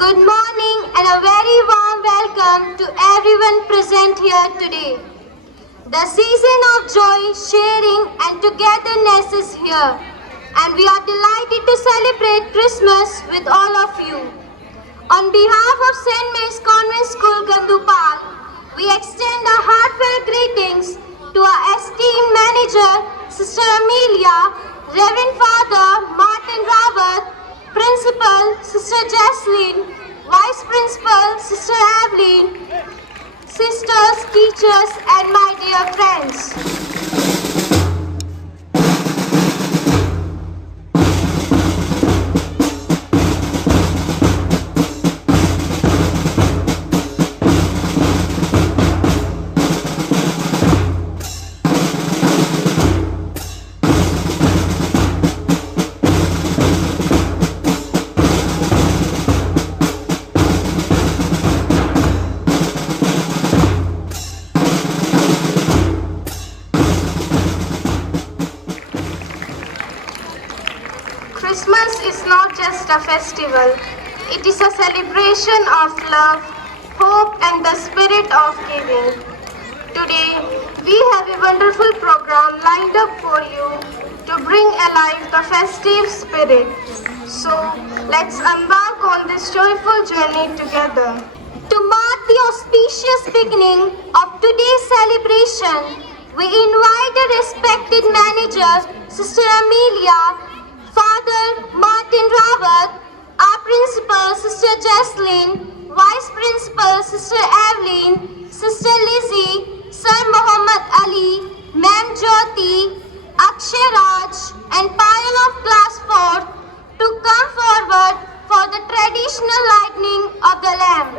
Good morning and a very warm welcome to everyone present here today. The season of joy, sharing and togetherness is here, and we are delighted to celebrate Christmas with all of you. On behalf of St. Mary's Convent School, Gandupal, we extend our heartfelt greetings to our esteemed manager, Sister Amelia, Reverend Father Martin Rawat, Principal, Sister Jaslyn, Vice Principal, Sister Evelyn, sisters, teachers, and my dear friends. Christmas is not just a festival, it is a celebration of love, hope and the spirit of giving. Today, we have a wonderful program lined up for you to bring alive the festive spirit. So, let's embark on this joyful journey together. To mark the auspicious beginning of today's celebration, we invite a respected manager, Sister Amelia, Father Martin Rawat, our Principal Sister Jaslyn, Vice Principal Sister Evelyn, Sister Lizzie, Sir Muhammad Ali, Ma'am Jyoti, Akshay Raj and Payal of Class 4 to come forward for the traditional lighting of the lamp.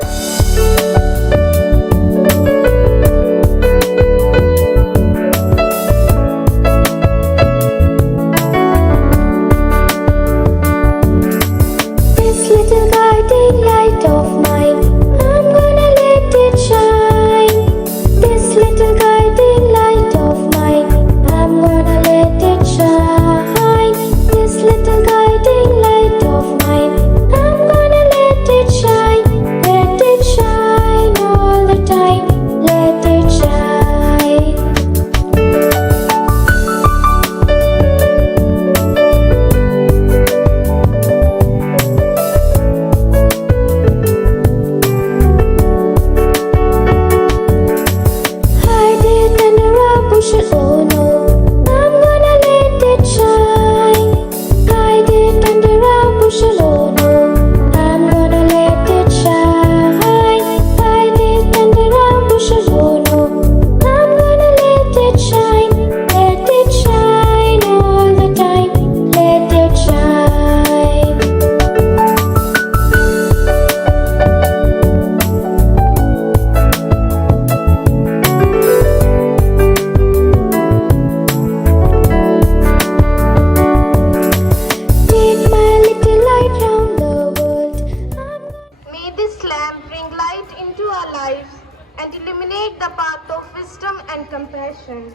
And illuminate the path of wisdom and compassion.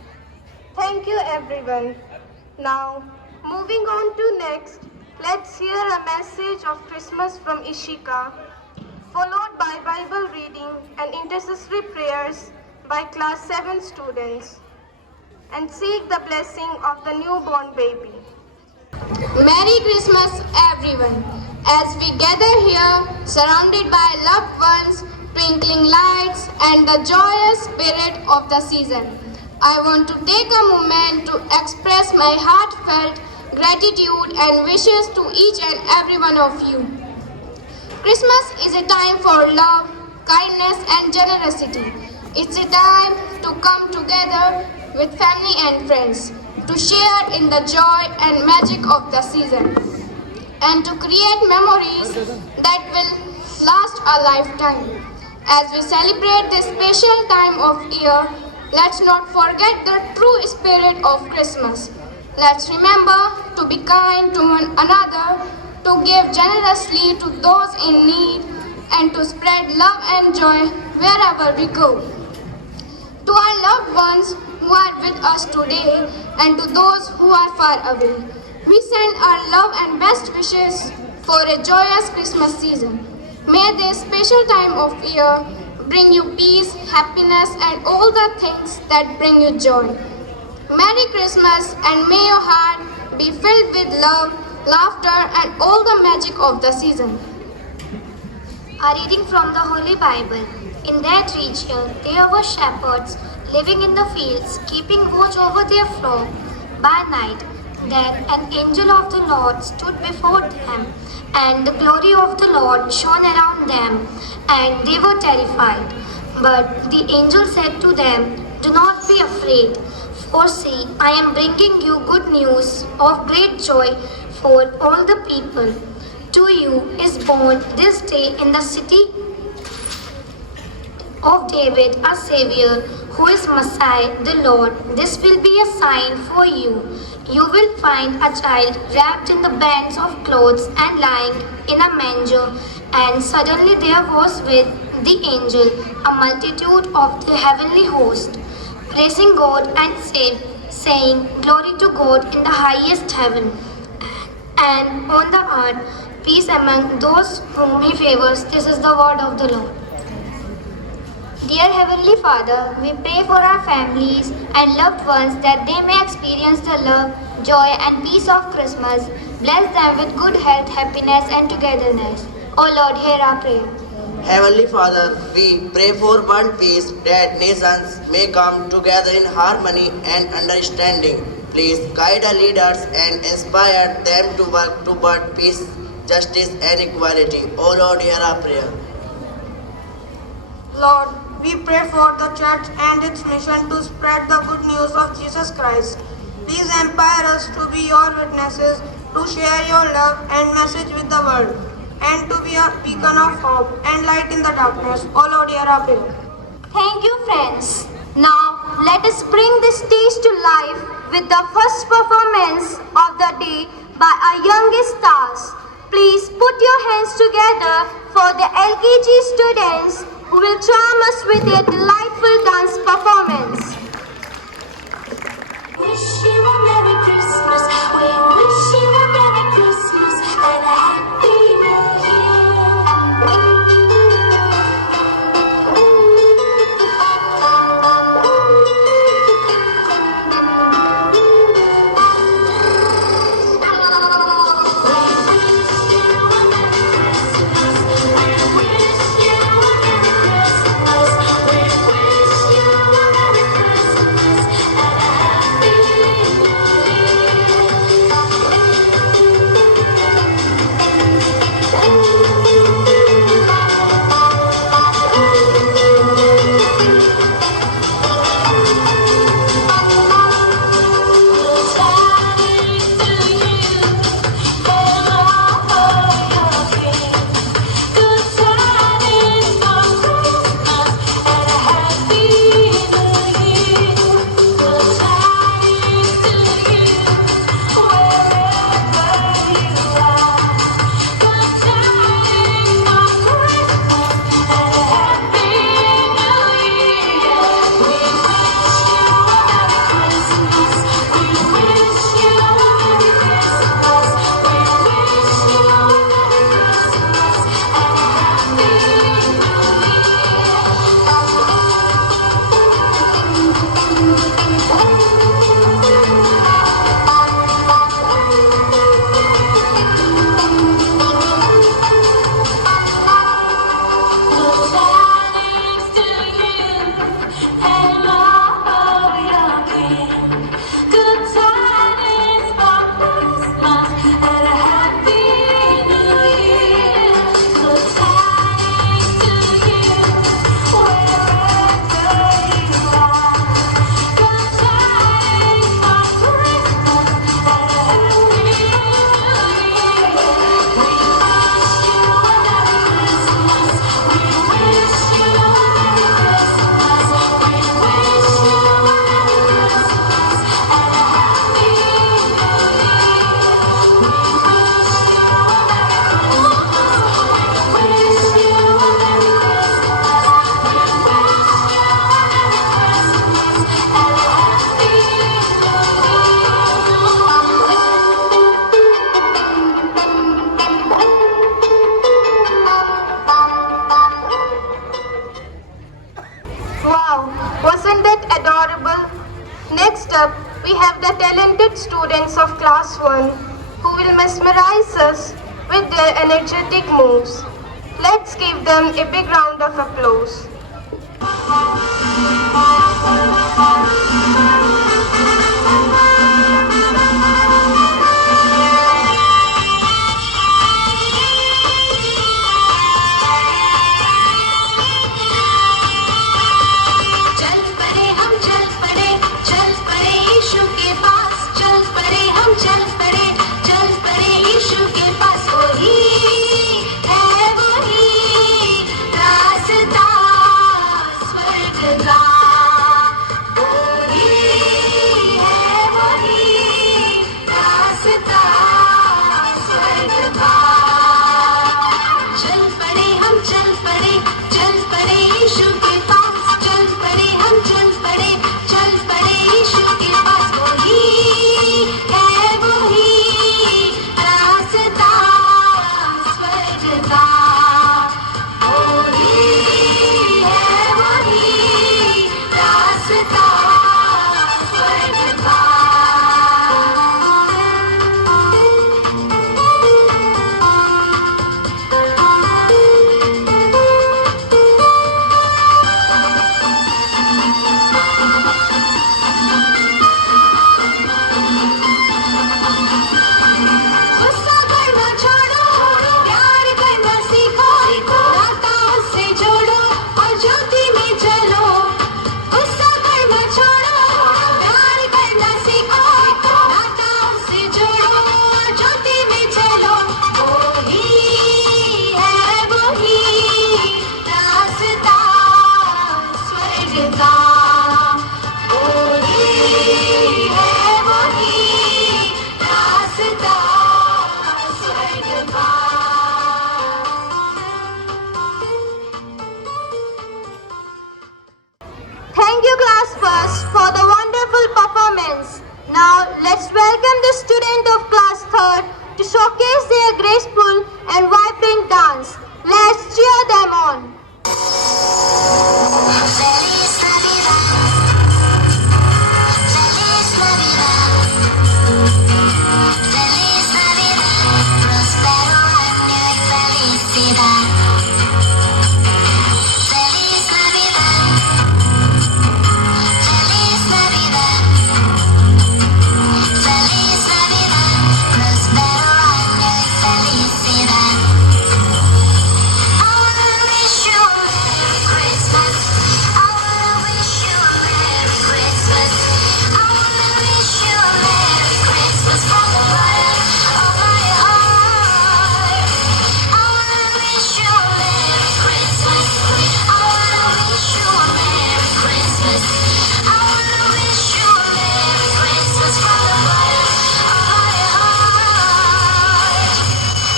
Thank you everyone. Now, moving on to next, let's hear a message of Christmas from Ishika, followed by Bible reading and intercessory prayers by class 7 students, and seek the blessing of the newborn baby. Merry Christmas everyone. As we gather here, surrounded by loved ones, twinkling lights and the joyous spirit of the season, I want to take a moment to express my heartfelt gratitude and wishes to each and every one of you. Christmas is a time for love, kindness and generosity. It's a time to come together with family and friends, to share in the joy and magic of the season, and to create memories that will last a lifetime. As we celebrate this special time of year, let's not forget the true spirit of Christmas. Let's remember to be kind to one another, to give generously to those in need, and to spread love and joy wherever we go. To our loved ones who are with us today, and to those who are far away, we send our love and best wishes for a joyous Christmas season. May this special time of year bring you peace, happiness, and all the things that bring you joy. Merry Christmas, and may your heart be filled with love, laughter, and all the magic of the season. A reading from the Holy Bible. In that region there were shepherds living in the fields, keeping watch over their flock by night. Then an angel of the Lord stood before them, and the glory of the Lord shone around them, and they were terrified. But the angel said to them, "Do not be afraid, for see, I am bringing you good news of great joy for all the people. To you is born this day in the city of David a Savior, who is Messiah the Lord. This will be a sign for you. You will find a child wrapped in the bands of clothes and lying in a manger." And suddenly there was with the angel a multitude of the heavenly host, praising God and saying, "Glory to God in the highest heaven, and on the earth peace among those whom He favors." This is the word of the Lord. Dear Heavenly Father, we pray for our families and loved ones that they may experience the love, joy, and peace of Christmas. Bless them with good health, happiness, and togetherness. O Lord, hear our prayer. Heavenly Father, we pray for world peace, that nations may come together in harmony and understanding. Please guide our leaders and inspire them to work toward peace, justice, and equality. O Lord, hear our prayer. Lord, we pray for the church and its mission to spread the good news of Jesus Christ. Please empower us to be your witnesses, to share your love and message with the world, and to be a beacon of hope and light in the darkness. O Lord, hear our prayer. Thank you, friends. Now, let us bring this stage to life with the first performance of the day by our youngest stars. Please put your hands together for the LKG students who will charm us with their delightful dance performance. Wish you a Merry Christmas. We wish you a Merry Christmas and a Happy New Year. students of class 1 who will mesmerize us with their energetic moves. Let's give them a big round of applause. चल पड़े हम चल पड़े यीशु के पास चल पड़े हम चल पड़े यीशु के पास वही है वही रास्ता स्वर्ग का वही है वही रास्ता स्वर्ग का चल पड़े हम चल पड़े यीशु के पास चल पड़े हम चल पड़े यीशु के पास वही है वही रास्ता स्वर्ग का वही है वही रास्ता स्वर्ग का गुस्सा करना छोड़ो प्यार करना सीखो नाताओं से जोड़ो और ज्योति में चलो गुस्सा करना छोड़ो प्यार करना सीखो नाताओं से जोड़ो और ज्योति में चलो वही है वही रास्ता स्वर्ग का वही है वही रास्ता स्वर्ग का Thank you, class first, for the wonderful performance. Now, let's welcome the student of class 3rd to showcase their graceful and vibrant dance. Let's cheer them on. Feliz Navidad, Feliz Navidad, Feliz Navidad, próspero año y felicidad. Feliz Navidad, Feliz Navidad, Feliz Navidad, próspero año y felicidad. I wanna wish you a Merry Christmas. I wanna wish you a Merry Christmas. I wanna wish you a Merry Christmas from the bottom of my heart. I wanna wish you a Merry Christmas. I wanna wish you a Merry Christmas. I wanna wish you a Merry Christmas from the bottom of my heart.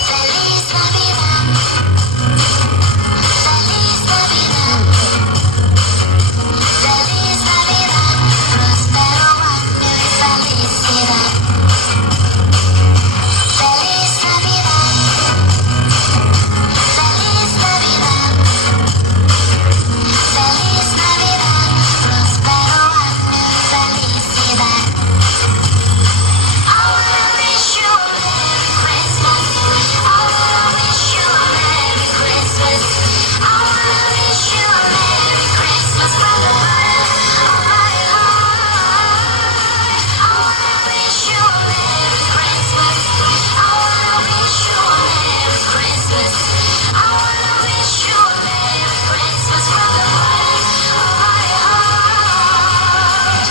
Feliz Navidad. Feliz Navidad, Feliz Navidad, próspero año y felicidad. Feliz Navidad, Feliz Navidad, Feliz Navidad, próspero año y felicidad. I wanna wish you a Merry Christmas. I wanna wish you a Merry Christmas. I wanna wish you a Merry Christmas from the bottom of my heart. I wanna wish you a Merry Christmas. I wanna wish you a Merry Christmas. I wanna wish you a Merry Christmas from the bottom of my heart.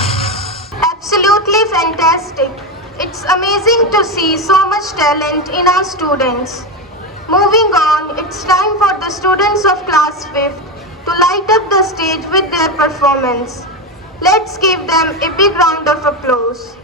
Absolutely fantastic. It's amazing to see so much talent in our students. Moving on, it's time for the students of class 5th to light up the stage with their performance. Let's give them a big round of applause.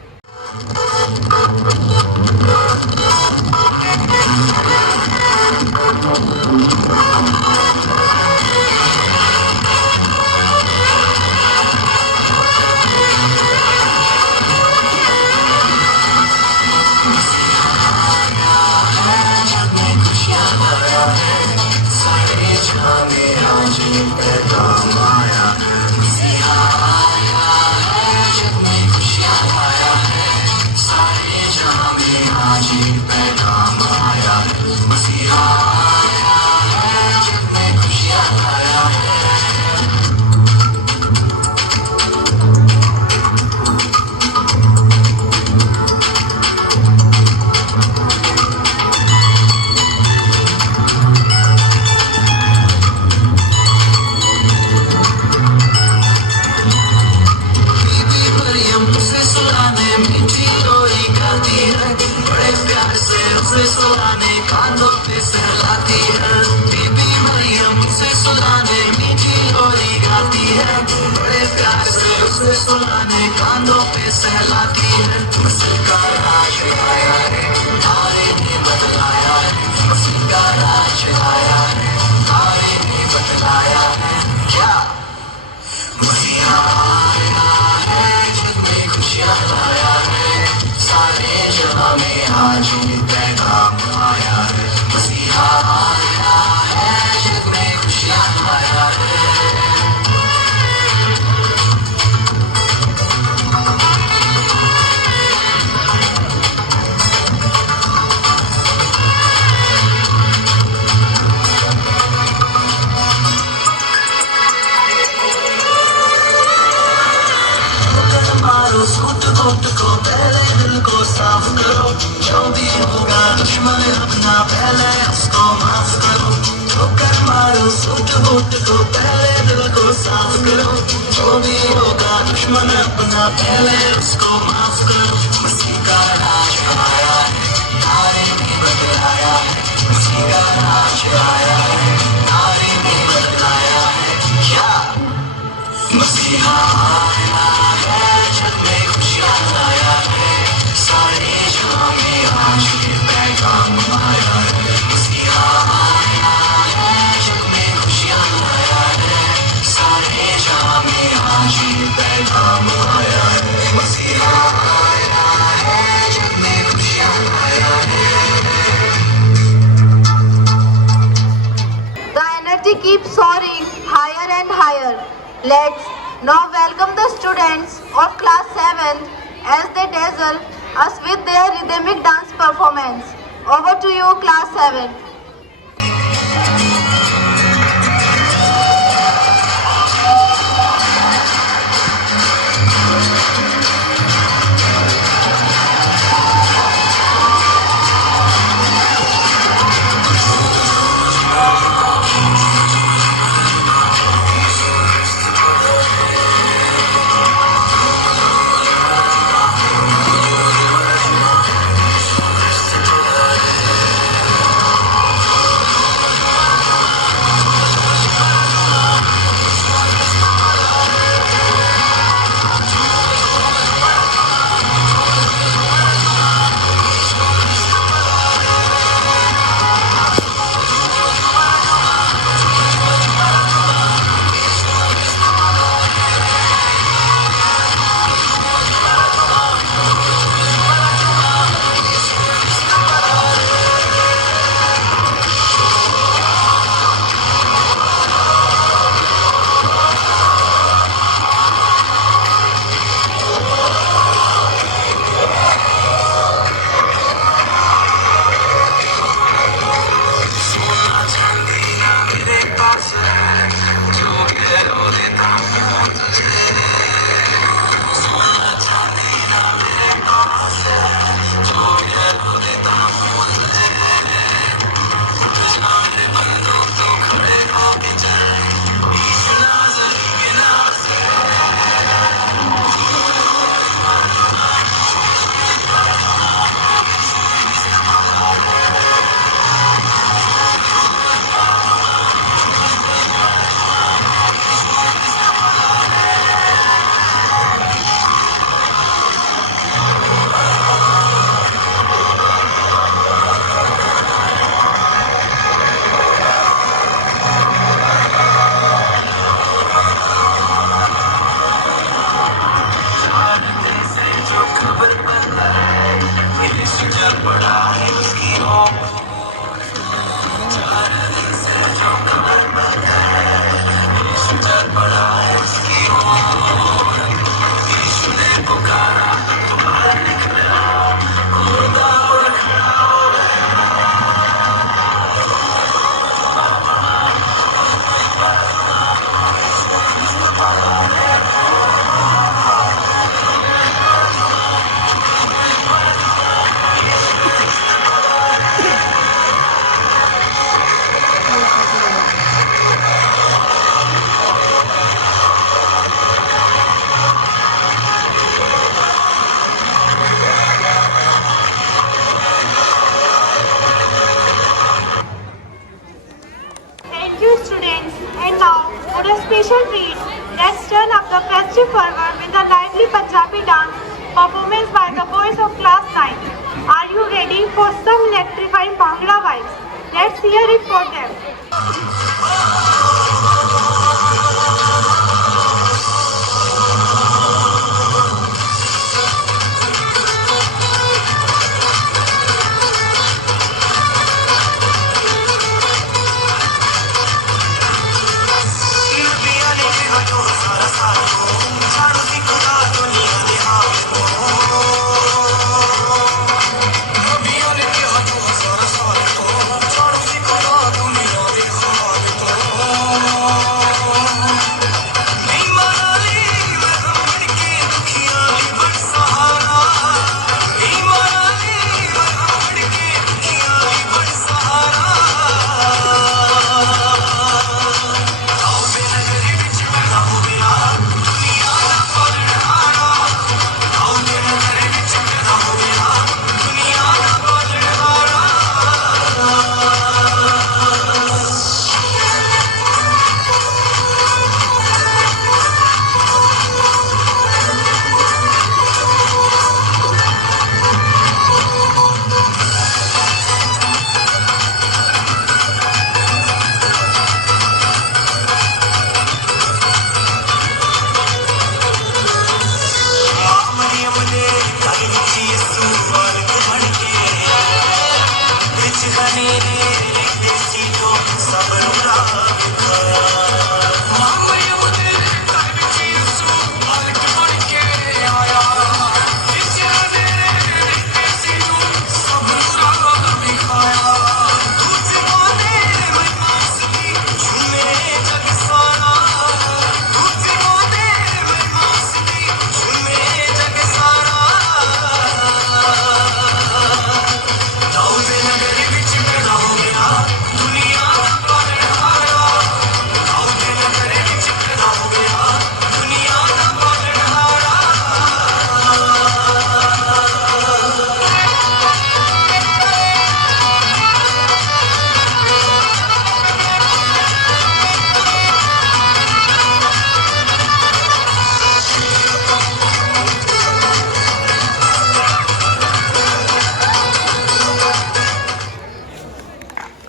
Sorry से सुलाने कांधों पे सहलाती है। मस्ती का राज आया है, तारे ने बतलाया है। मस्ती का राज आया है, तारे ने बतलाया है। क्या मसीहा आया है, जग में खुशियाँ लाया है। सारे जहां में आज ये पैगाम आया है। मसीहा आया है, जग में खुशियाँ लाया है। मारो सूट बूट को पहले दिल को साफ करो। जो भी होगा दुश्मन अपना पहले उसको माफ करो। ठोकर मारो सूट बूट को पहले दिल को साफ करो। जो भी होगा दुश्मन अपना पहले उसको माफ करो। मसीह का राज आया है, तारे ने बदलाया है। मसीह का राज आया है, तारे ने बदलाया है। क्या मसीहा आया है, जग में खुशियाँ लाया है। सारे जहां में आज ये पैगाम आया है। मसीहा आया है, जग में खुशियाँ लाया है। सारे जहां में आज ये पैगाम आया है। मसीहा आया है, जग में खुशियाँ लाया है। The energy keeps soaring higher and higher. Let's now welcome the students of class 7 as they dazzle us with their rhythmic dance performance. Over to you, class 7. Thank you, students. And now, for a special treat, let's turn up the festive fervor with a lively Punjabi dance performance by the boys of class 9. Are you ready for some electrifying Bhangra vibes? Let's hear it for them.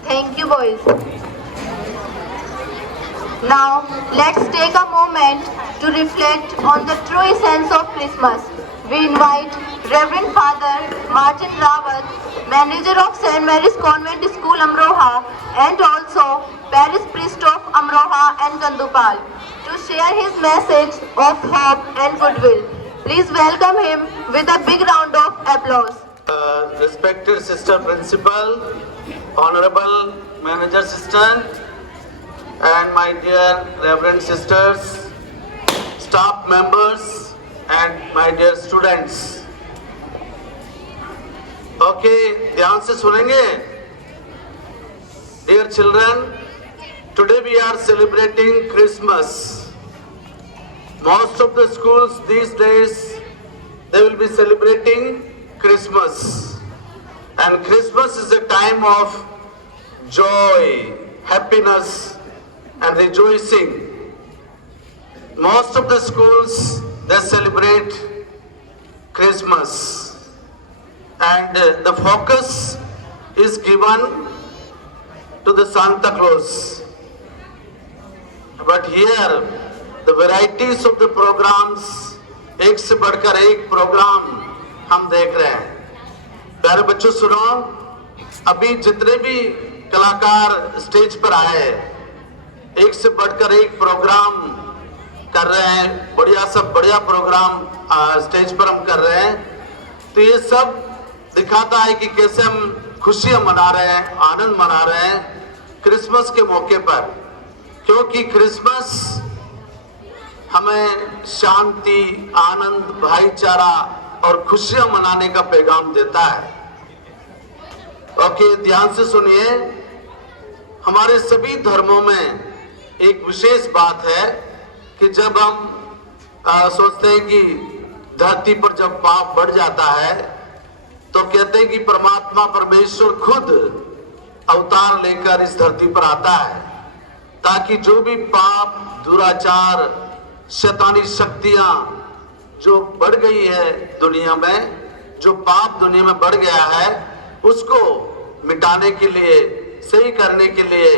Thank you, boys. Now, let's take a moment to reflect on the true essence of Christmas. We invite Reverend Father Martin Rawat, manager of St. Mary's Convent School, Amroha, and also parish priest of Amroha and Kandupal, to share his message of hope and goodwill. Please welcome him with a big round of applause. Respected Sister Principal, Honorable Manager Assistant, and my dear Reverend Sisters, staff members, and my dear students. Okay, ध्यान से सुनेंगे. Dear children, today we are celebrating Christmas. Most of the schools these days, they will be celebrating Christmas. And Christmas is a time of joy, happiness, and rejoicing. Most of the schools, they celebrate Christmas. And the focus is given to the Santa Claus. But here, the varieties of the programs, एक से बढ़कर एक प्रोग्राम हम देख रहे हैं. प्यारे बच्चों सुनो, अभी जितने भी कलाकार स्टेज पर आए, एक से बढ़कर एक प्रोग्राम कर रहे हैं. बढ़िया सब बढ़िया प्रोग्राम स्टेज पर हम कर रहे हैं. तो ये सब दिखाता है कि कैसे हम खुशियां मना रहे हैं, आनंद मना रहे हैं क्रिसमस के मौके पर. क्योंकि क्रिसमस हमें शांति, आनंद, भाईचारा और खुशियां मनाने का पैगाम देता है. ओके, ध्यान से सुनिए. हमारे सभी धर्मों में एक विशेष बात है कि जब हम सोचते हैं कि धरती पर जब पाप बढ़ जाता है, तो कहते हैं कि परमात्मा परमेश्वर खुद अवतार लेकर इस धरती पर आता है, ताकि जो भी पाप, दुराचार शैतानी शक्तियां जो बढ़ गई है दुनिया में, जो पाप दुनिया में बढ़ गया है, उसको मिटाने के लिए, सही करने के लिए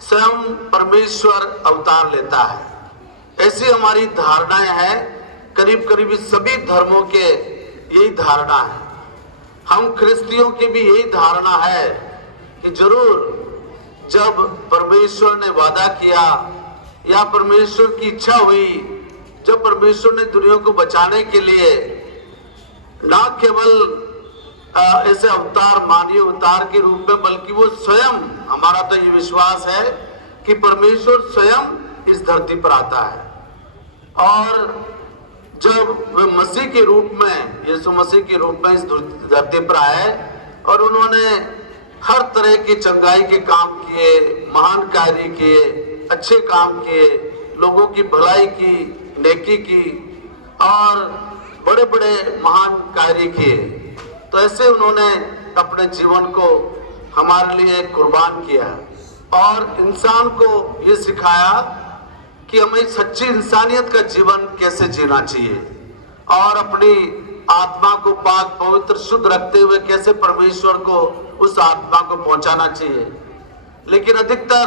स्वयं परमेश्वर अवतार लेता है। ऐसी हमारी धारणाएं हैं, करीब करीब सभी धर्मों के यही धारणा है। हम ख्रिस्तियों की भी यही धारणा है कि जरूर जब परमेश्वर ने वादा किया या परमेश्वर की इच्छा हुई, जब परमेश्वर ने दुनिया को बचाने के लिए ना केवल ऐसे अवतार, मानवीय अवतार के रूप में, बल्कि वो स्वयं, हमारा तो ये विश्वास है कि परमेश्वर स्वयं इस धरती पर आता है। और जब वे मसीह के रूप में, यीशु मसीह के रूप में इस धरती पर आए और उन्होंने हर तरह की चंगाई के काम किए, महान कार्य किए, अच्छे काम किए, लोगों की भलाई की, नेकी की और बड़े बड़े महान कार्य किए, तो ऐसे उन्होंने अपने जीवन को हमारे लिए कुर्बान किया और इंसान को ये सिखाया कि हमें सच्ची इंसानियत का जीवन कैसे जीना चाहिए और अपनी आत्मा को पाक पवित्र शुद्ध रखते हुए कैसे परमेश्वर को उस आत्मा को पहुंचाना चाहिए। लेकिन अधिकतर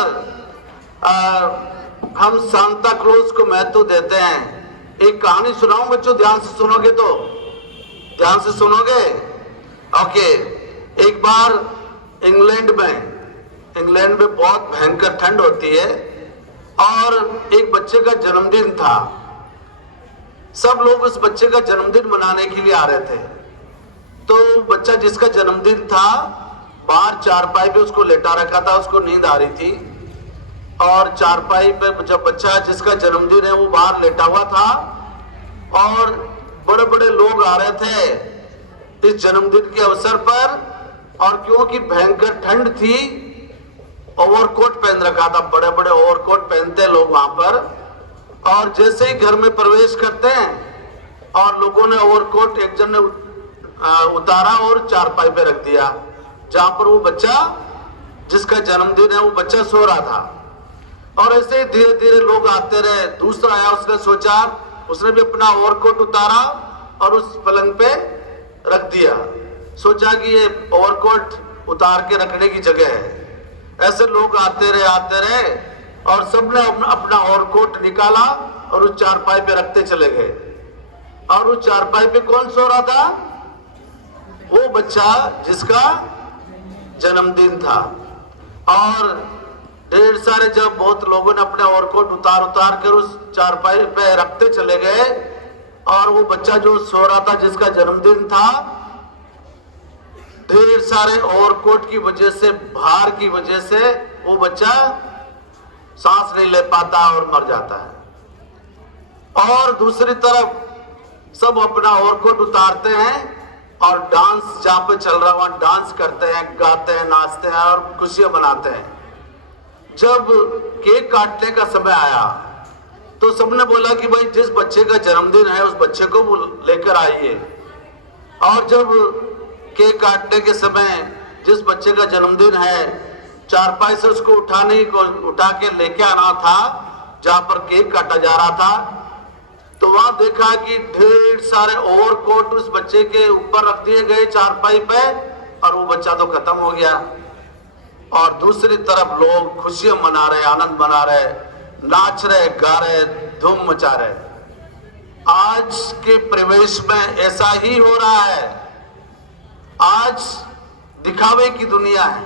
हम सांता क्लॉज को महत्व देते हैं। एक कहानी सुनाऊं बच्चों, ध्यान से सुनोगे तो? ध्यान से सुनोगे? ओके। एक बार इंग्लैंड में बहुत भयंकर ठंड होती है और एक बच्चे का जन्मदिन था। सब लोग उस बच्चे का जन्मदिन मनाने के लिए आ रहे थे। तो बच्चा जिसका जन्मदिन था बाहर चारपाई पे उसको लेटा रखा था, उसको नींद आ रही थी और चारपाई पे जब बच्चा जिसका जन्मदिन है वो बाहर लेटा हुआ था और बड़े बड़े लोग आ रहे थे इस जन्मदिन के अवसर पर, और क्योंकि भयंकर ठंड थी ओवरकोट पहन रखा था, बड़े बड़े ओवरकोट पहनते हैं लोग वहां पर। और जैसे ही घर में प्रवेश करते हैं और लोगों ने ओवरकोट, एक जन ने उतारा और चारपाई पे रख दिया जहां पर वो बच्चा जिसका जन्मदिन है वो बच्चा सो रहा था। और ऐसे धीरे धीरे लोग आते रहे। दूसरा आया, उसने सोचा, उसने भी अपना ओवरकोट उतारा और उस पलंग पे रख दिया। सोचा कि ये ओवरकोट उतार के रखने की जगह है। ऐसे लोग आते रहे और सबने अपना ओवरकोट निकाला और उस चारपाई पे रखते चले गए। और उस चारपाई पे कौन सो रहा था? वो बच्चा जिसका जन्मदिन था। और ढेर सारे जब बहुत लोगों ने अपने ओवरकोट उतार कर उस चारपाई पे रखते चले गए और वो बच्चा जो सो रहा था जिसका जन्मदिन था, ढेर सारे ओवरकोट की वजह से, भार की वजह से वो बच्चा सांस नहीं ले पाता और मर जाता है। और दूसरी तरफ सब अपना ओवरकोट उतारते हैं और डांस जहां पे चल रहा वहां डांस करते हैं, गाते हैं, नाचते हैं और खुशियां मनाते हैं। जब केक काटने का समय आया तो सबने बोला कि भाई जिस बच्चे का जन्मदिन है उस बच्चे को लेकर आइए। और जब केक काटने के समय जिस बच्चे का जन्मदिन है, चारपाई से उसको उठा के लेके आना था जहां पर केक काटा जा रहा था, तो वहां देखा कि ढेर सारे ओवरकोट उस बच्चे के ऊपर रख दिए गए चारपाई पे और वो बच्चा तो खत्म हो गया। और दूसरी तरफ लोग खुशियां मना रहे, आनंद मना रहे, नाच रहे, गा रहे, धूम मचा रहे। आज के परिवेश में ऐसा ही हो रहा है। आज दिखावे की दुनिया है।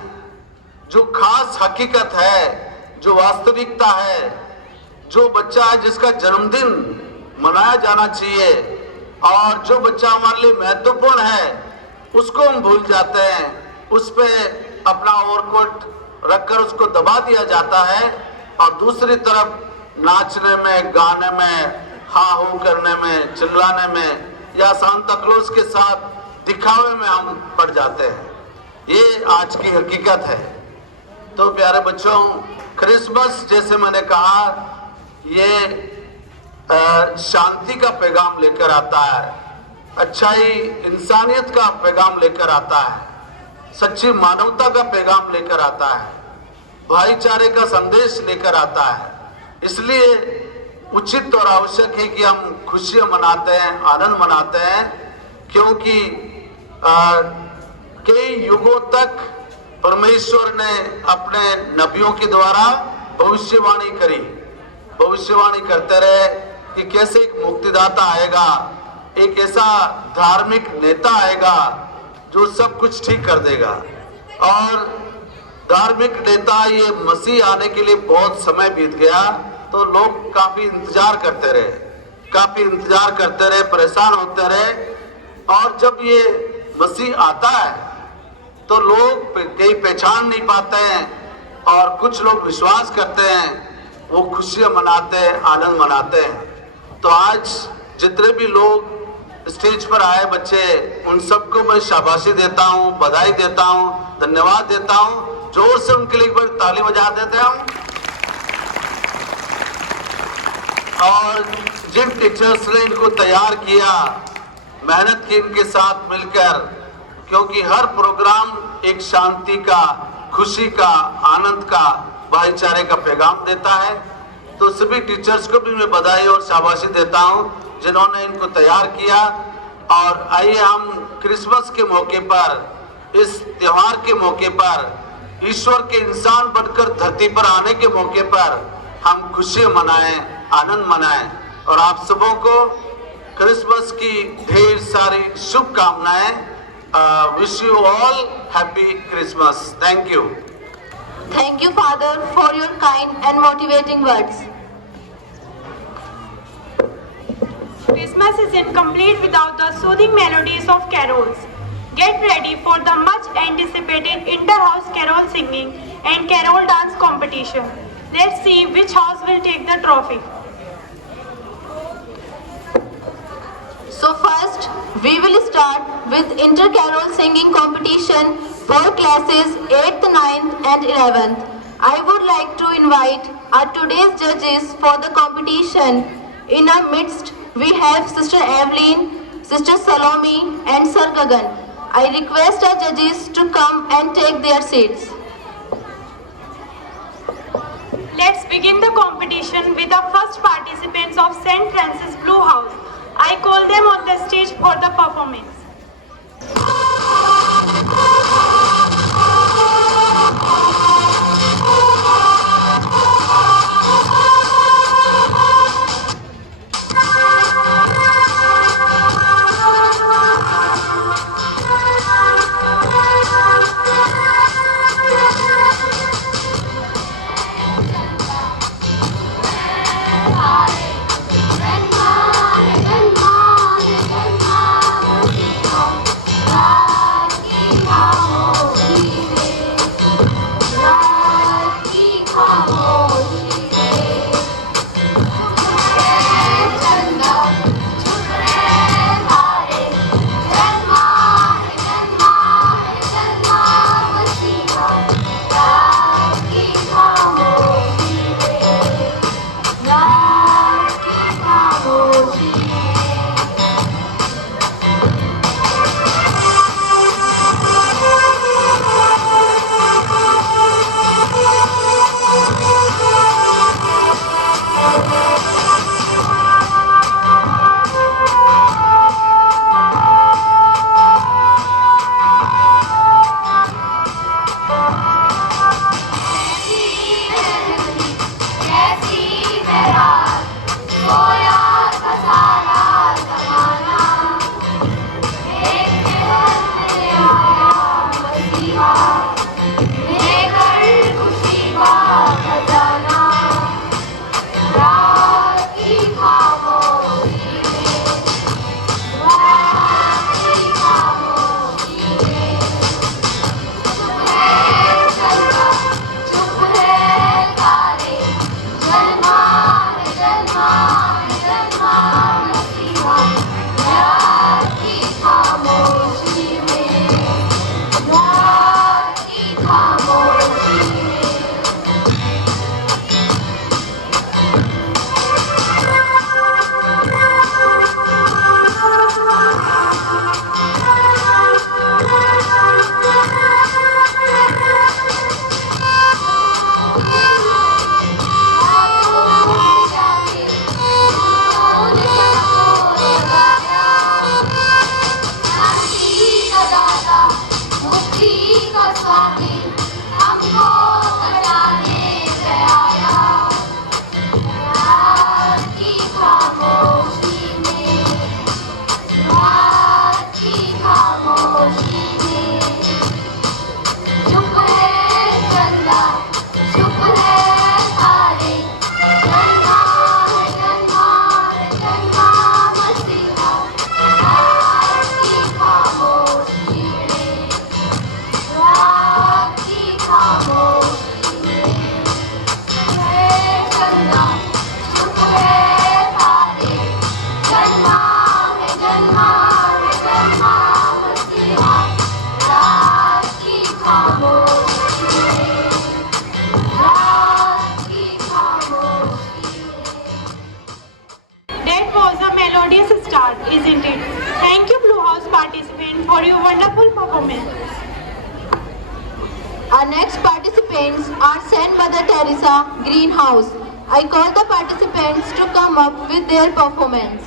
जो खास हकीकत है, जो वास्तविकता है, जो बच्चा है जिसका जन्मदिन मनाया जाना चाहिए और जो बच्चा हमारे लिए महत्वपूर्ण है, उसको हम भूल जाते हैं। उस पे अपना ओवरकोट रखकर उसको दबा दिया जाता है और दूसरी तरफ नाचने में, गाने में, हा हो करने में, चिल्लाने में या सांता क्लॉज के साथ दिखावे में हम पड़ जाते हैं। ये आज की हकीकत है। तो प्यारे बच्चों, क्रिसमस जैसे मैंने कहा, ये शांति का पैगाम लेकर आता है, अच्छाई, इंसानियत का पैगाम लेकर आता है, सच्ची मानवता का पैगाम लेकर आता है, भाईचारे का संदेश लेकर आता है। इसलिए उचित और आवश्यक है कि हम खुशियां मनाते हैं, आनंद मनाते हैं, क्योंकि कई युगों तक परमेश्वर ने अपने नबियों के द्वारा भविष्यवाणी करी, भविष्यवाणी करते रहे कि कैसे एक मुक्तिदाता आएगा, एक ऐसा धार्मिक नेता आएगा जो सब कुछ ठीक कर देगा। और धार्मिक नेता ये मसीह आने के लिए बहुत समय बीत गया, तो लोग काफी इंतजार करते रहे, परेशान होते रहे। और जब ये मसीह आता है तो लोग कई पहचान नहीं पाते हैं और कुछ लोग विश्वास करते हैं, वो खुशियां मनाते हैं, आनंद मनाते हैं। तो आज जितने भी लोग स्टेज पर आए बच्चे, उन सबको मैं शाबाशी देता हूँ, बधाई देता हूँ, धन्यवाद देता हूँ। जोर से उनके लिए एक बार ताली बजा देते हैं। और जिन टीचर्स ने इनको तैयार किया, मेहनत की इनके साथ मिलकर, क्योंकि हर प्रोग्राम एक शांति का, खुशी का, आनंद का, भाईचारे का पैगाम देता है। तो सभी टीचर्स को भी मैं बधाई और शाबाशी देता हूँ जिन्होंने इनको तैयार किया। और आइए हम क्रिसमस के मौके पर, इस त्योहार के मौके पर, ईश्वर के इंसान बनकर धरती पर आने के मौके पर हम खुशियां मनाएं, आनंद मनाएं। और आप सबों को क्रिसमस की ढेर सारी शुभकामनाएं। Wish you all happy Christmas. Thank you. Thank you, Father, for your kind and motivating words. Christmas is incomplete without the soothing melodies of carols. Get ready for the much anticipated inter-house carol singing and carol dance competition. Let's see which house will take the trophy. So first, we will start with inter-carol singing competition for classes 8th, 9th and 11th. I would like to invite our today's judges for the competition. In our midst, we have Sister Evelyn, Sister Salome and Sir Gagan. I request our judges to come and take their seats. Let's begin the competition with the first participants of St. Francis Blue House. I call them on the stage for the performance. for your wonderful performance. Our next participants are Saint Mother Teresa Greenhouse. I call the participants to come up with their performance.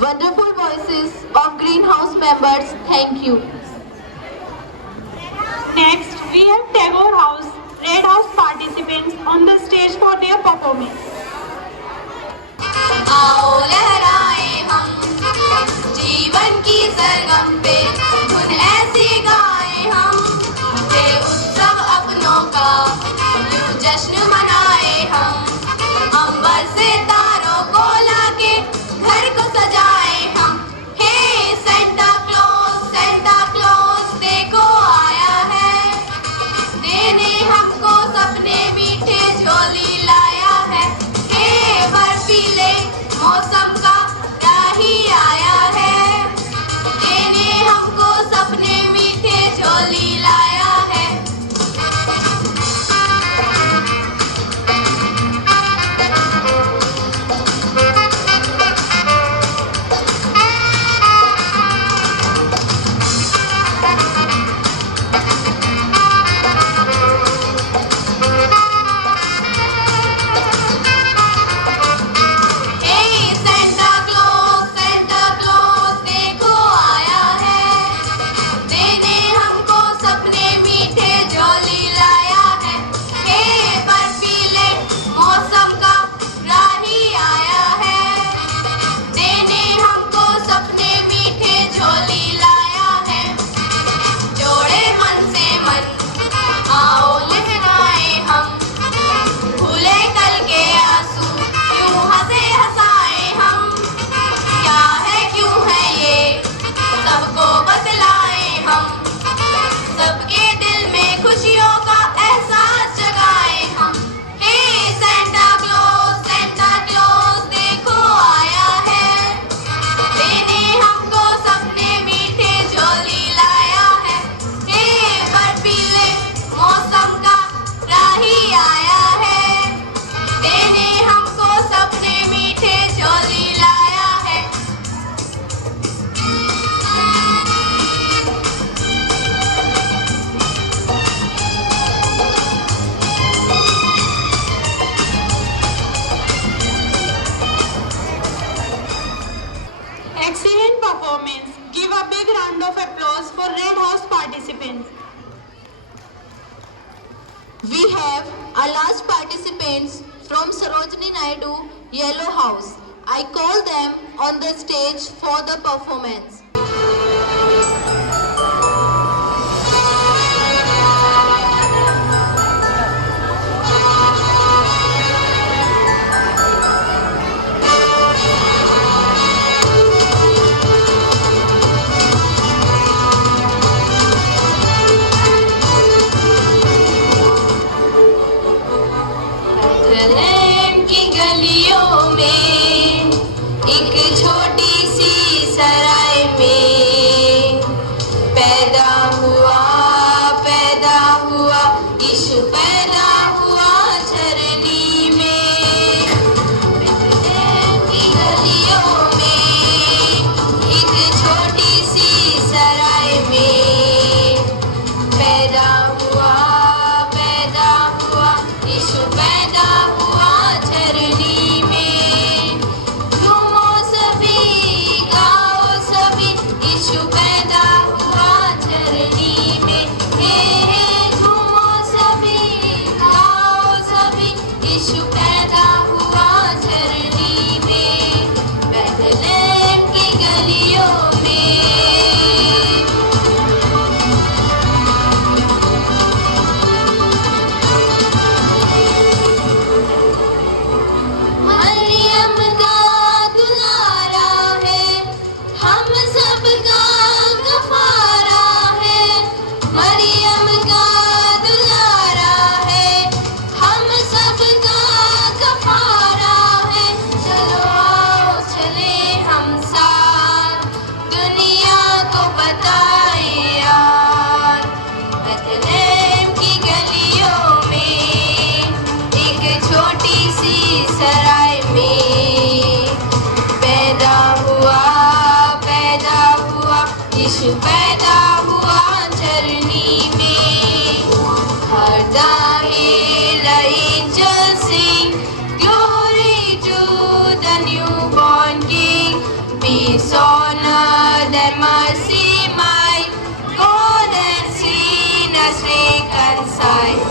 Wonderful voices of Greenhouse members, thank you. Next, we have Tagore House, Red House participants on the stage for their performance. आओ लहराए हम जीवन की सरगम पे धुन ऐसी गाए हम ये उत्सव अपनों का यूं जश्न मनाए हम अंबर से तारों को लाके घर को सजाए हम हे सेंटा क्लॉज देखो आया है देने Our last participants from Sarojini Naidu Yellow House. I call them on the stage for the performance. Bethlehem की गलियों में एक छोटी सी सराय में पैदा हुआ यीशु पैदा हुआ झरनी में। बेथलेहम की गलियों में एक छोटी सी सराय में पैदा हुआ यीशु पैदा हुआ झरनी में। झूमो सभी, गाओ सभी, यीशु पैदा हुआ झरनी में। हे झूमो सभी, गाओ सभी, यीशु पैदा हुआ झरनी में। बेथलेहम की गलियों में। मरियम का दुलारा है, हम सब का गफारा है। मरियम का दुलारा है, हम सब का गफारा है। चलो आओ चले हम साथ, दुनिया को बताए यार। बेथलेहम की गलियों में एक छोटी सी सराय में पैदा हुआ यीशु पैदा हुआ झरनी में। Her the hill angels sing, glory to the newborn King. Peace on earth and mercy mild, God and sinners reconciled.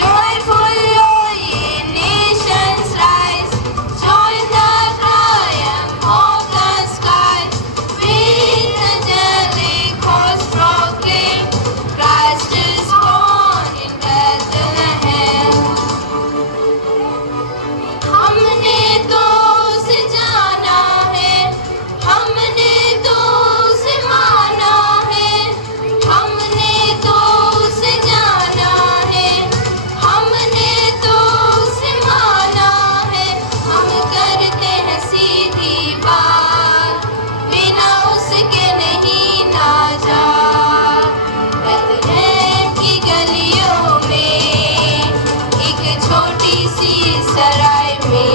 Joyful all ye nations rise, join the triumph of the skies. With angelic hosts proclaim, Christ is born in Bethlehem. हमने तो उसे जाना है, हमने तो उसे माना है। हमने तो उसे जाना है, हमने तो उसे माना है। हम करते हैं सीधी बात, बिना उसके नहीं ना जा। बेथलेहम की गलियों में एक छोटी सी सराय में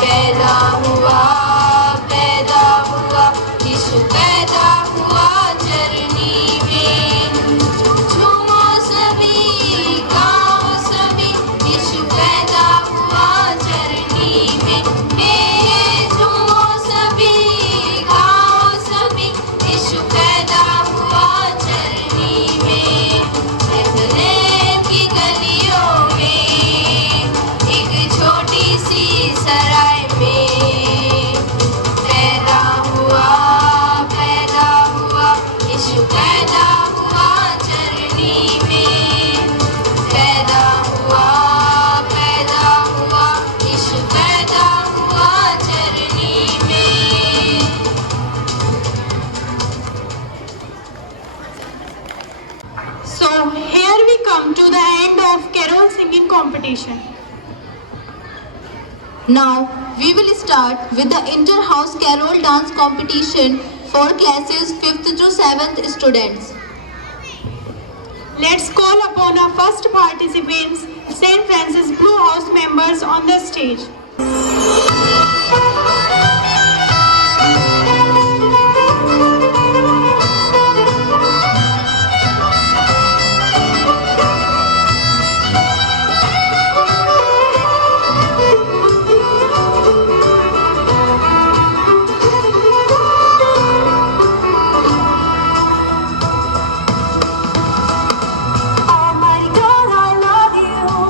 पैदा हुआ यीशु पैदा हुआ झरनी में। झूमो सभी, गाओ सभी, यीशु पैदा हुआ झरनी में। हे झूमो सभी, गाओ सभी, यीशु पैदा हुआ झरनी में। बेथलेहम की गलियों में एक छोटी सी सराय में पैदा हुआ यीशु पैदा हुआ झरनी में। पैदा हुआ यीशु पैदा हुआ झरनी में। So here we come to the end of carol singing competition. Now we will start with the inter-house carol dance competition for classes 5th to 7th students. Let's call upon our first participants, St. Francis Blue House members on the stage. Almighty God, I love you.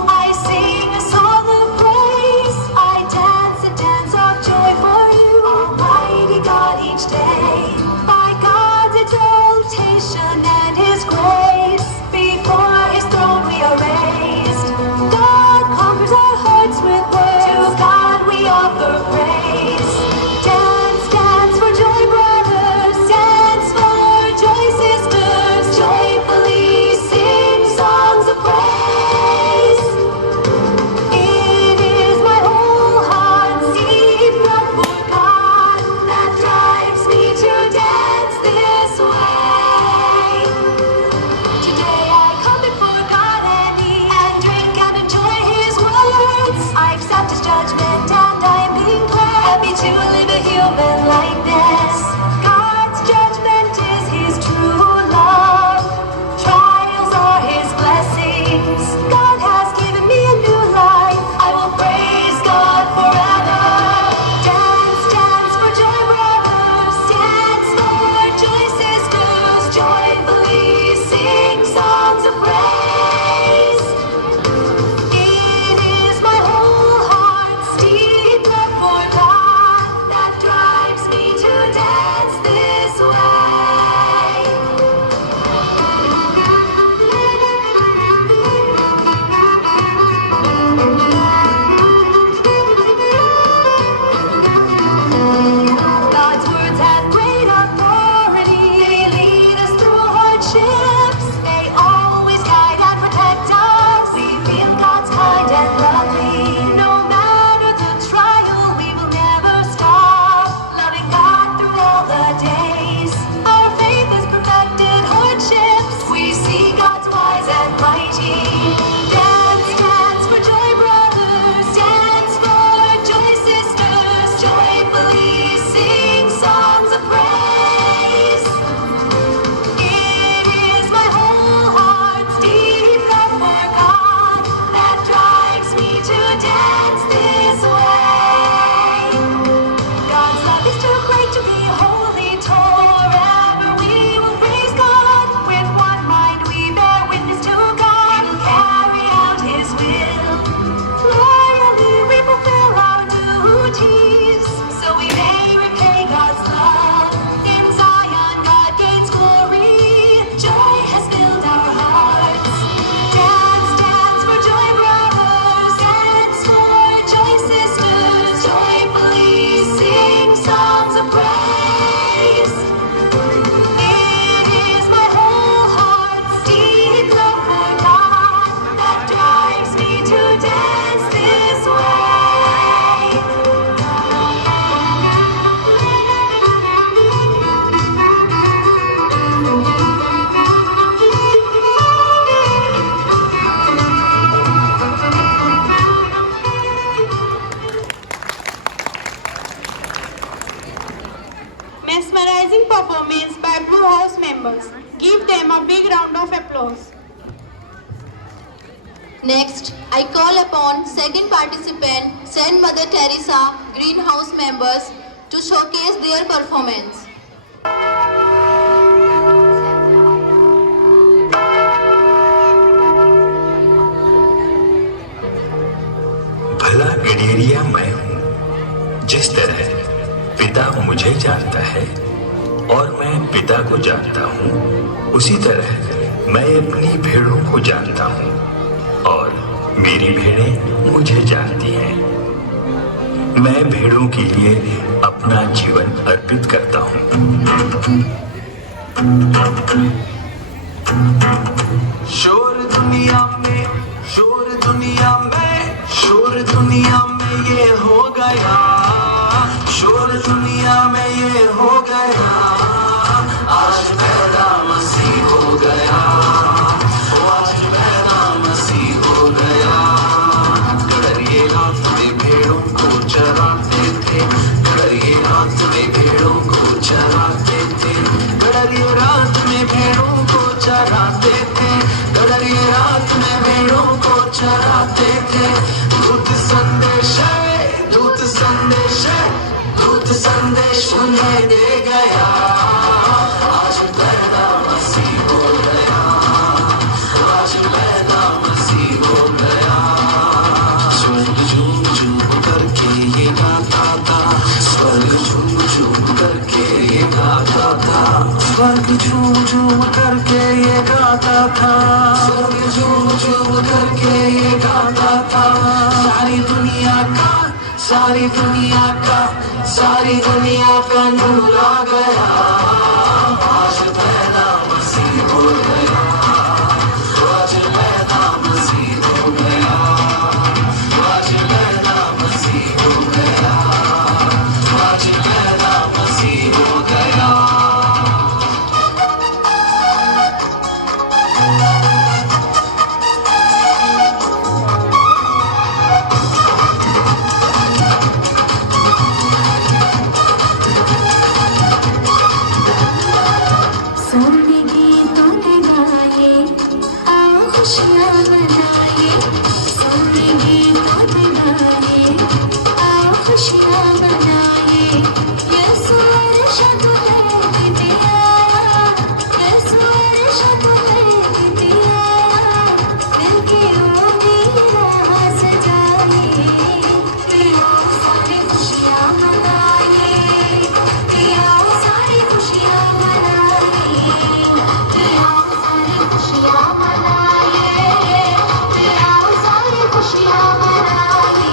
Next, I call upon second participant, Saint Mother Teresa Greenhouse members to showcase their performance. भला गडेरिया मैं हूँ, जिस तरह पिता मुझे जानता है और मैं पिता को जानता हूँ, उसी तरह मैं अपनी भेड़ों को जानता हूँ और मेरी भेड़ें मुझे जानती हैं। मैं भेड़ों के लिए अपना जीवन अर्पित करता हूँ। शोर दुनिया में, शोर दुनिया में, शोर दुनिया में ये हो गया, शोर दुनिया में ये हो गया, आज पैदा मसीह हो गया, आज पैदा मसीह हो गया। गडरिये रात में भेड़ों को चराते थे, गडरिये रात में भेड़ों को चराते थे, गडरिये रात में भेड़ों को चराते थे, गडरिये रात में भेड़ों को चराते थे। दूत संदेश है, दूत संदेश है, दूत संदेश उन्हें दे गया, आज पैदा मसीह हो गया, आज पैदा मसीह हो गया। स्वर्ग झूम झूम करके ये गाता था, स्वर्ग झूम झूम करके ये गाता था, स्वर्ग झूम झूम करके ये गाता था, स्वर्ग झूम झूम करके ये गाता था। सारी दुनिया का, सारी दुनिया का, सारी दुनिया का नूर आ गया, आज पैदा मसीह हो गया, आज पैदा मसीह हो गया, आज पैदा मसीह हो गया, आज पैदा मसीह हो गया। सोने गीतों ने गाए, आओ खुशियाँ मनाए, सोने गीतों ने गाए, आओ खुशियाँ मनाए। यीशु अर्शद लेके आया, यीशु अर्शद लेके आया, दिल की उम्मीद राह सजाए, आओ सारी खुशियाँ मनाए, आओ सारी खुशियाँ मनाए, आओ सारी खुशियाँ मनाए, आओ सारी खुशियाँ मनाए।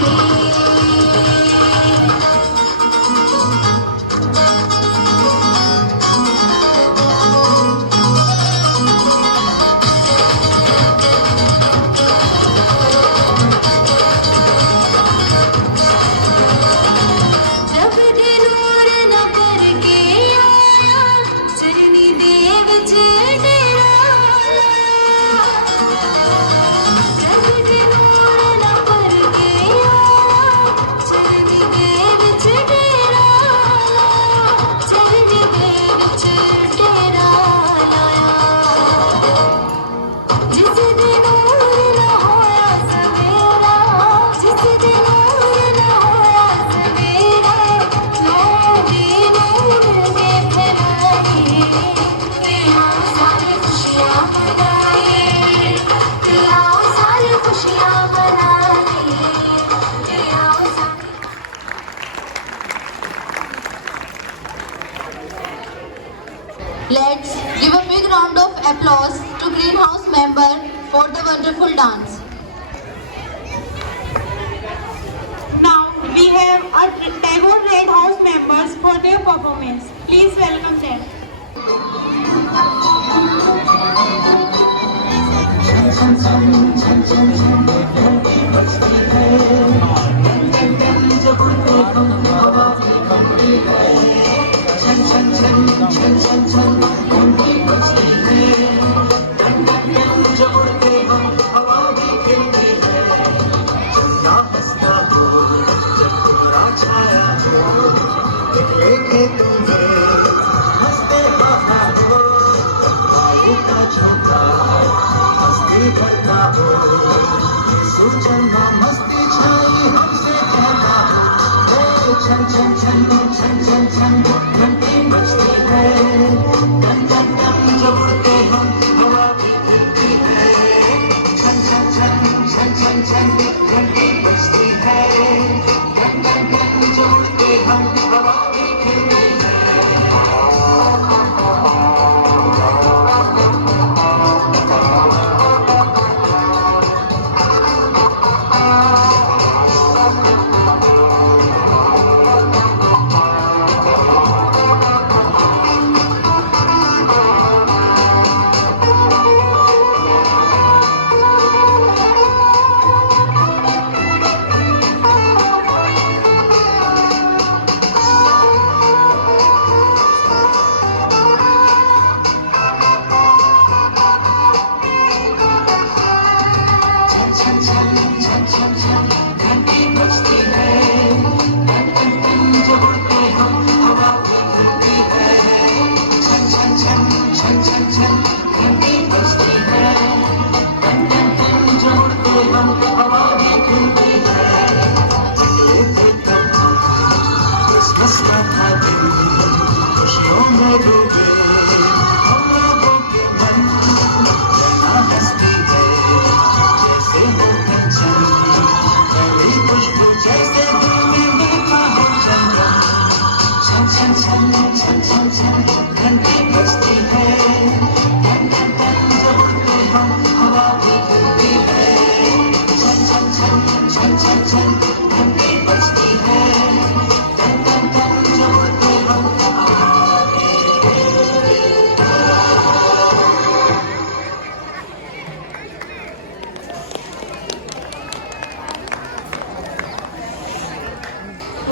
जब दिनूर न करके आया, चरनी देव डेराया, जब दिनूर न करके आया, चरनी देव डेराया, चरनी देव डेराया। जिस दिन नूर न होया सवेरा, जिस दिन नूर न होया सवेरा, लोगी नूर में फैलाए, आओ सारी खुशियाँ मनाए, आओ सारी खुशियाँ मनाए, आओ सारी। Let's give a big round of applause to Greenhouse member for the wonderful dance. Now we have our Tagore Red House members for their performance. Please welcome them. छोटा हस्ती करना हो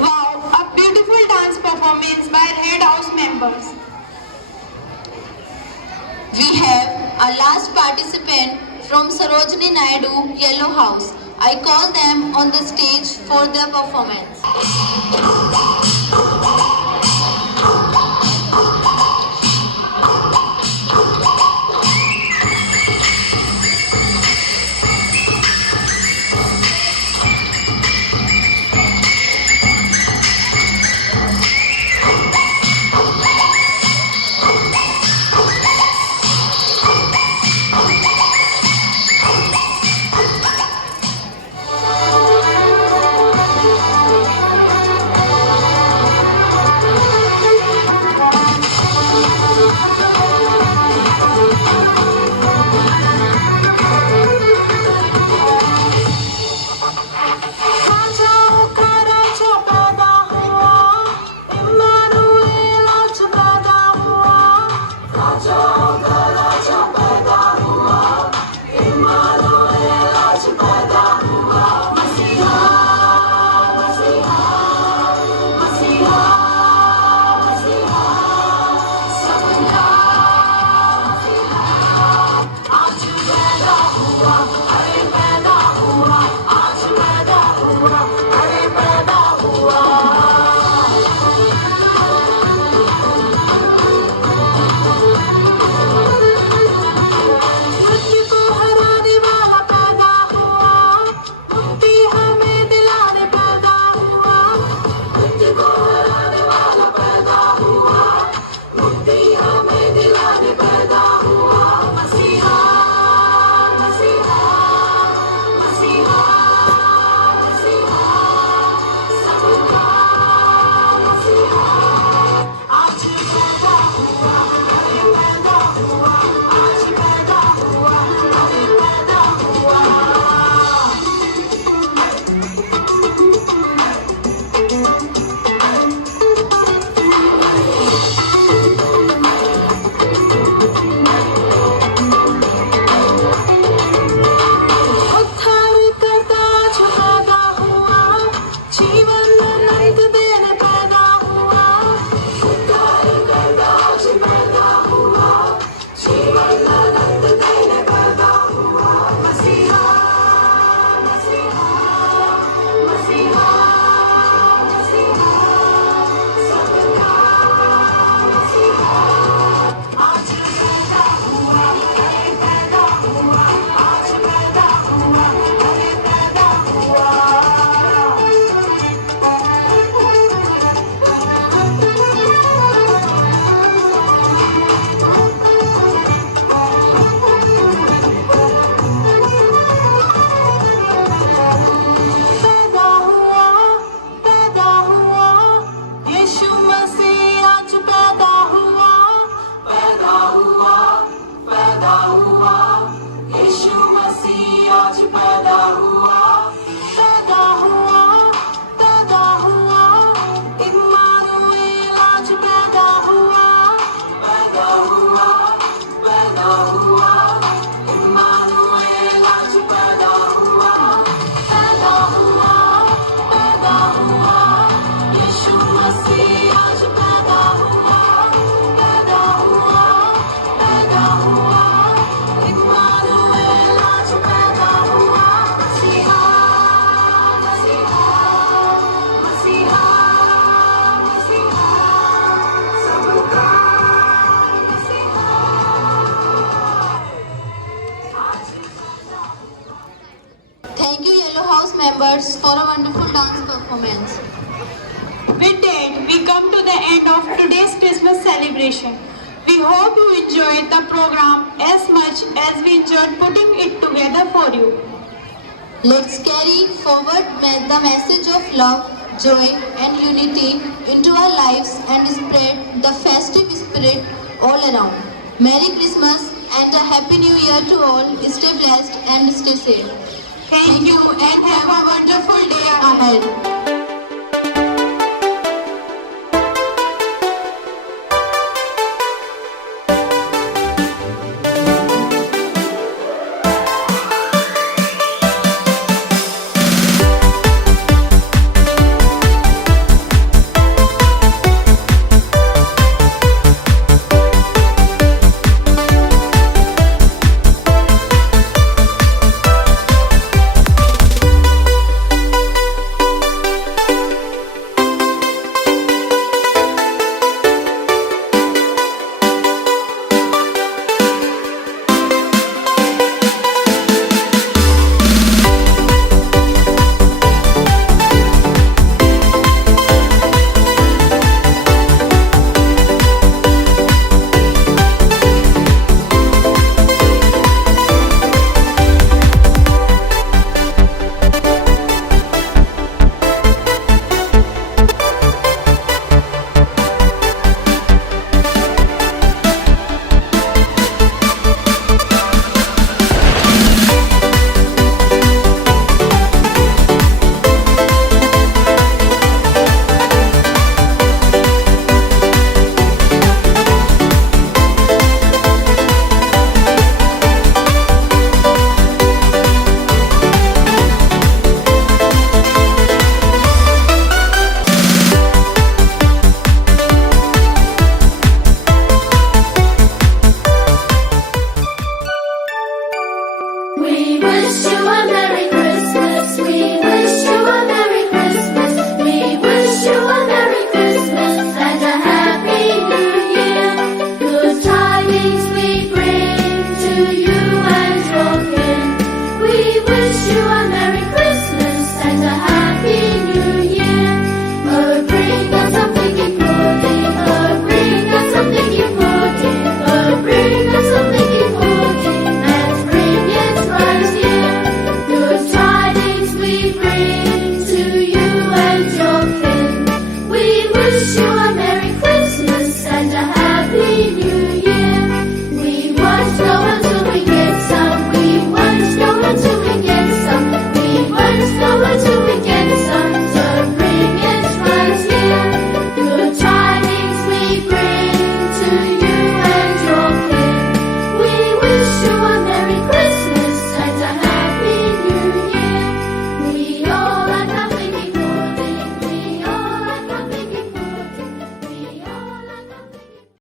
Wow, a beautiful dance performance by Red House members. We have a last participant from Sarojini Naidu Yellow House. I call them on the stage for their performance. members for a wonderful dance performance. With that, we come to the end of today's Christmas celebration. We hope you enjoyed the program as much as we enjoyed putting it together for you. Let's carry forward the message of love, joy and unity into our lives and spread the festive spirit all around. Merry Christmas and a Happy New Year to all. Stay blessed and stay safe. Thank you and have a wonderful day ahead.